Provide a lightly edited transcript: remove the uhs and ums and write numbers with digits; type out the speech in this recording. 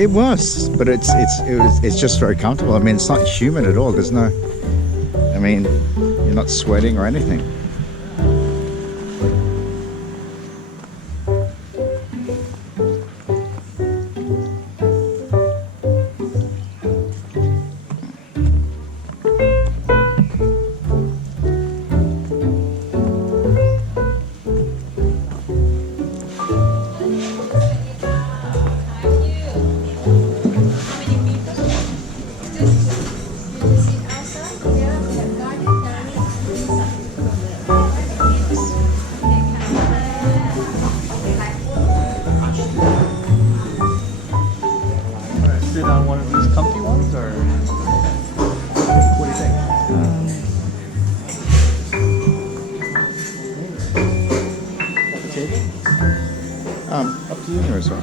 It was, but it's just very comfortable. I mean, it's not humid at all. There's no, I mean, you're not sweating or anything. Sit on one of these comfy ones, or what do you think? Up to you as well.